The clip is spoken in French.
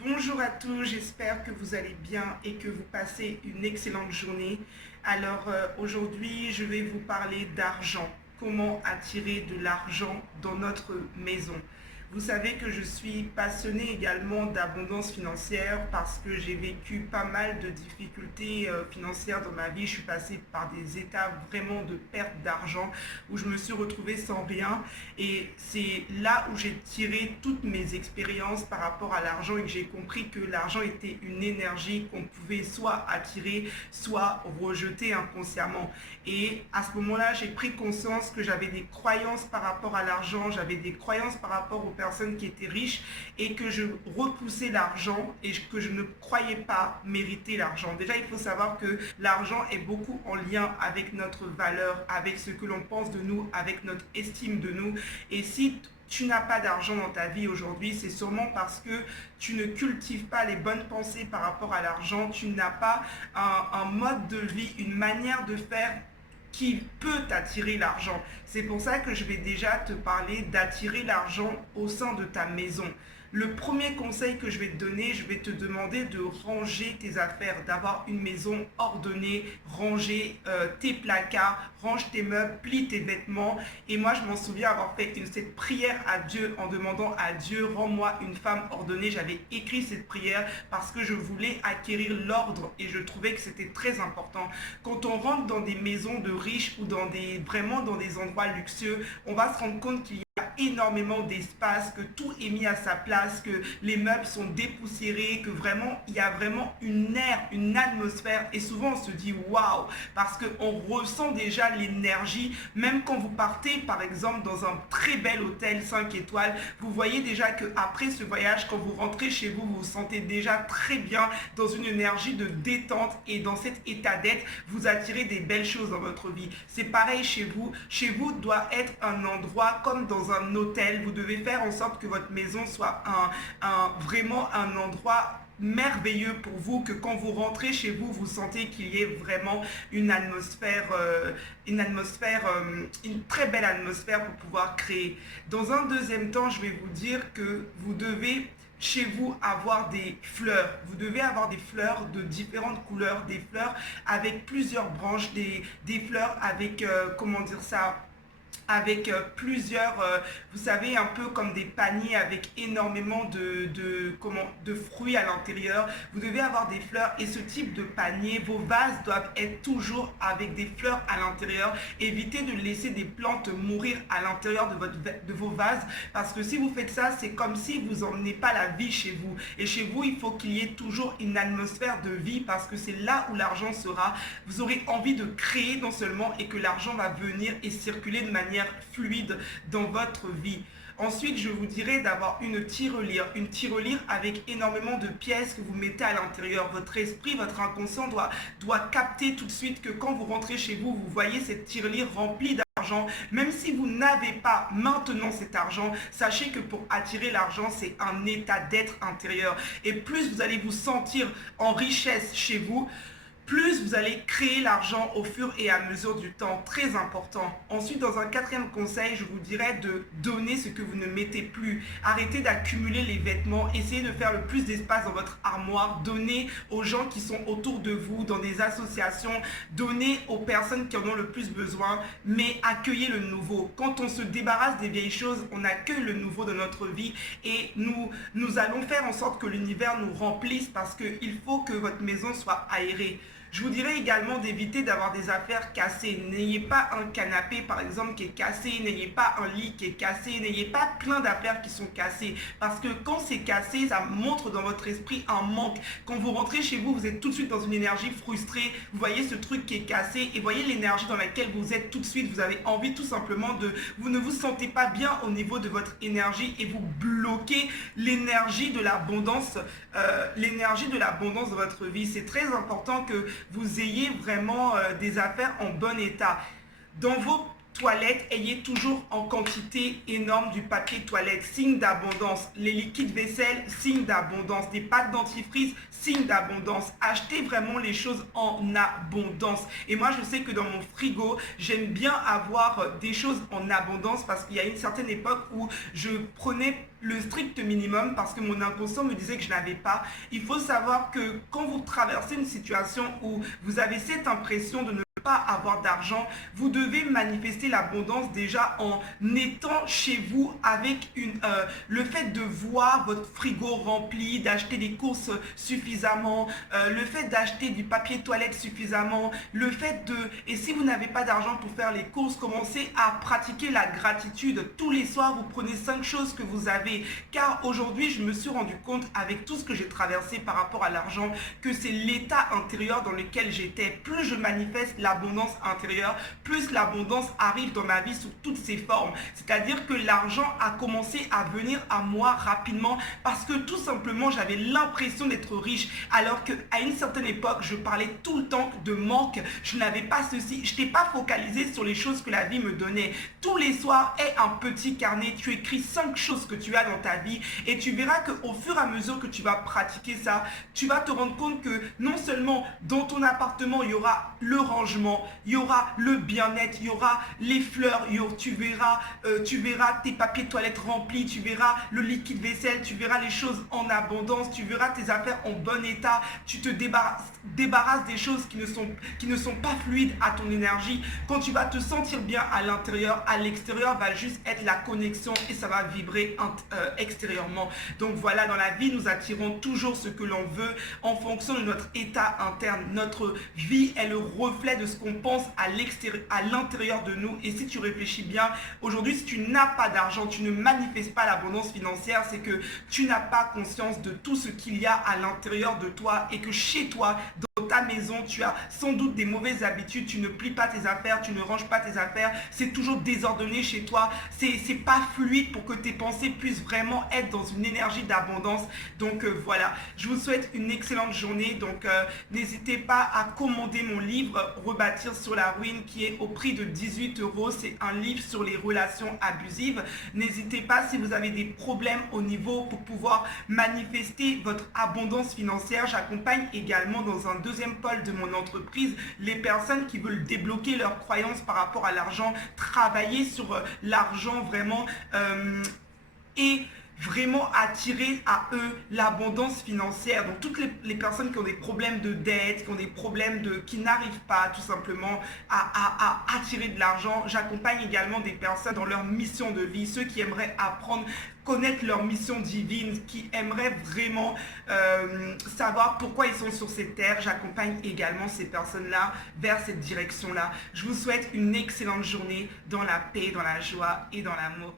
Bonjour à tous, j'espère que vous allez bien et que vous passez une excellente journée. Aujourd'hui, je vais vous parler d'argent. Comment attirer de l'argent dans notre maison. Vous savez que je suis passionnée également d'abondance financière parce que j'ai vécu pas mal de difficultés financières dans ma vie. Je suis passée par des étapes vraiment de perte d'argent où je me suis retrouvée sans rien. Et c'est là où j'ai tiré toutes mes expériences par rapport à l'argent et que j'ai compris que l'argent était une énergie qu'on pouvait soit attirer, soit rejeter inconsciemment. Et à ce moment-là, j'ai pris conscience que j'avais des croyances par rapport à l'argent, j'avais des croyances par rapport aux personnes qui étaient riches et que je repoussais l'argent et que je ne croyais pas mériter l'argent. Déjà, il faut savoir que l'argent est beaucoup en lien avec notre valeur, avec ce que l'on pense de nous, avec notre estime de nous. Et si tu n'as pas d'argent dans ta vie aujourd'hui, c'est sûrement parce que tu ne cultives pas les bonnes pensées par rapport à l'argent, tu n'as pas un mode de vie, une manière de faire qui peut t'attirer l'argent. C'est pour ça que je vais déjà te parler d'attirer l'argent au sein de ta maison. Le premier conseil que je vais te donner, je vais te demander de ranger tes affaires, d'avoir une maison ordonnée, ranger tes placards, range tes meubles, plie tes vêtements. Et moi, je m'en souviens avoir fait cette prière à Dieu en demandant à Dieu, rends-moi une femme ordonnée. J'avais écrit cette prière parce que je voulais acquérir l'ordre et je trouvais que c'était très important. Quand on rentre dans des maisons de riches ou vraiment dans des endroits luxueux, on va se rendre compte qu'il y a énormément d'espace, que tout est mis à sa place, que les meubles sont dépoussiérés, que vraiment il y a vraiment une aire, une atmosphère et souvent on se dit waouh parce qu'on ressent déjà l'énergie même quand vous partez par exemple dans un très bel hôtel 5 étoiles, vous voyez déjà que après ce voyage, quand vous rentrez chez vous, vous vous sentez déjà très bien dans une énergie de détente et dans cet état d'être, vous attirez des belles choses dans votre vie. C'est pareil chez vous. Chez vous doit être un endroit comme dans un hôtel. Vous devez faire en sorte que votre maison soit vraiment un endroit merveilleux pour vous, que quand vous rentrez chez vous, vous sentez qu'il y ait vraiment une très belle atmosphère pour pouvoir créer. Dans un deuxième temps, je vais vous dire que vous devez chez vous avoir des fleurs. Vous devez avoir des fleurs de différentes couleurs, des fleurs avec plusieurs branches, des fleurs avec, comment dire ça, avec plusieurs, vous savez, un peu comme des paniers avec énormément de fruits à l'intérieur. Vous devez avoir des fleurs et ce type de panier, vos vases doivent être toujours avec des fleurs à l'intérieur. Évitez de laisser des plantes mourir à l'intérieur de vos vases parce que si vous faites ça, c'est comme si vous n'emmenez pas la vie chez vous. Et chez vous, il faut qu'il y ait toujours une atmosphère de vie parce que c'est là où l'argent sera. Vous aurez envie de créer non seulement et que l'argent va venir et circuler de manière fluide dans votre vie. Ensuite, je vous dirais d'avoir une tirelire avec énormément de pièces que vous mettez à l'intérieur. Votre esprit, votre inconscient doit capter tout de suite que quand vous rentrez chez vous, vous voyez cette tirelire remplie d'argent. Même si vous n'avez pas maintenant cet argent, sachez que pour attirer l'argent, c'est un état d'être intérieur. Et plus vous allez vous sentir en richesse chez vous, plus vous allez créer l'argent au fur et à mesure du temps. Très important. Ensuite, dans un quatrième conseil, je vous dirais de donner ce que vous ne mettez plus. Arrêtez d'accumuler les vêtements. Essayez de faire le plus d'espace dans votre armoire. Donnez aux gens qui sont autour de vous, dans des associations. Donnez aux personnes qui en ont le plus besoin. Mais accueillez le nouveau. Quand on se débarrasse des vieilles choses, on accueille le nouveau dans notre vie. Et nous allons faire en sorte que l'univers nous remplisse parce qu'il faut que votre maison soit aérée. Je vous dirais également d'éviter d'avoir des affaires cassées. N'ayez pas un canapé par exemple qui est cassé, n'ayez pas un lit qui est cassé, n'ayez pas plein d'affaires qui sont cassées. Parce que quand c'est cassé, ça montre dans votre esprit un manque. Quand vous rentrez chez vous, vous êtes tout de suite dans une énergie frustrée. Vous voyez ce truc qui est cassé et voyez l'énergie dans laquelle vous êtes tout de suite. Vous avez envie tout simplement vous ne vous sentez pas bien au niveau de votre énergie et vous bloquez l'énergie de l'abondance, dans votre vie. C'est très important que vous ayez vraiment des affaires en bon état. Dans vos toilette, ayez toujours en quantité énorme du papier toilette, signe d'abondance. Les liquides vaisselle, signe d'abondance. Des pâtes dentifrice, signe d'abondance. Achetez vraiment les choses en abondance. Et moi, je sais que dans mon frigo, j'aime bien avoir des choses en abondance parce qu'il y a une certaine époque où je prenais le strict minimum parce que mon inconscient me disait que je n'avais pas. Il faut savoir que quand vous traversez une situation où vous avez cette impression de ne pas avoir d'argent, vous devez manifester l'abondance déjà en étant chez vous avec le fait de voir votre frigo rempli, d'acheter des courses suffisamment, le fait d'acheter du papier toilette suffisamment, le fait de, et si vous n'avez pas d'argent pour faire les courses, commencez à pratiquer la gratitude. Tous les soirs, vous prenez 5 choses que vous avez, car aujourd'hui, je me suis rendu compte avec tout ce que j'ai traversé par rapport à l'argent, que c'est l'état intérieur dans lequel j'étais. Plus je manifeste l'abondance intérieure, plus l'abondance arrive dans ma vie sous toutes ses formes. C'est-à-dire que l'argent a commencé à venir à moi rapidement parce que tout simplement j'avais l'impression d'être riche, alors qu'à une certaine époque je parlais tout le temps de manque, je n'avais pas ceci, je n'étais pas focalisée sur les choses que la vie me donnait. Tous les soirs, aie un petit carnet, tu écris 5 choses que tu as dans ta vie et tu verras qu'au fur et à mesure que tu vas pratiquer ça, tu vas te rendre compte que non seulement dans ton appartement il y aura le rangement, il y aura le bien-être, il y aura les fleurs, tu verras tes papiers toilettes remplis, tu verras le liquide vaisselle, tu verras les choses en abondance, tu verras tes affaires en bon état, tu te débarrasses des choses qui ne sont pas fluides à ton énergie. Quand tu vas te sentir bien à l'intérieur, à l'extérieur va juste être la connexion et ça va vibrer extérieurement. Donc voilà, dans la vie, nous attirons toujours ce que l'on veut en fonction de notre état interne. Notre vie est le reflet de ce qu'on pense à l'intérieur de nous. Et si tu réfléchis bien, aujourd'hui, si tu n'as pas d'argent, tu ne manifestes pas l'abondance financière, c'est que tu n'as pas conscience de tout ce qu'il y a à l'intérieur de toi et que chez toi, dans ta maison, tu as sans doute des mauvaises habitudes, tu ne plies pas tes affaires, tu ne ranges pas tes affaires, c'est toujours désordonné chez toi, c'est pas fluide pour que tes pensées puissent vraiment être dans une énergie d'abondance. Donc voilà, je vous souhaite une excellente journée. Donc n'hésitez pas à commander mon livre Rebâtir sur la ruine qui est au prix de 18 €. C'est un livre sur les relations abusives. N'hésitez pas si vous avez des problèmes au niveau pour pouvoir manifester votre abondance financière. J'accompagne également dans un deuxième pôle de mon entreprise les personnes qui veulent débloquer leurs croyances par rapport à l'argent, travailler sur l'argent vraiment et vraiment attirer à eux l'abondance financière. Donc toutes les personnes qui ont des problèmes de dette, qui ont des problèmes qui n'arrivent pas tout simplement à attirer de l'argent. J'accompagne également des personnes dans leur mission de vie, ceux qui aimeraient apprendre, connaître leur mission divine, qui aimeraient vraiment savoir pourquoi ils sont sur cette terre. J'accompagne également ces personnes-là vers cette direction-là. Je vous souhaite une excellente journée dans la paix, dans la joie et dans l'amour.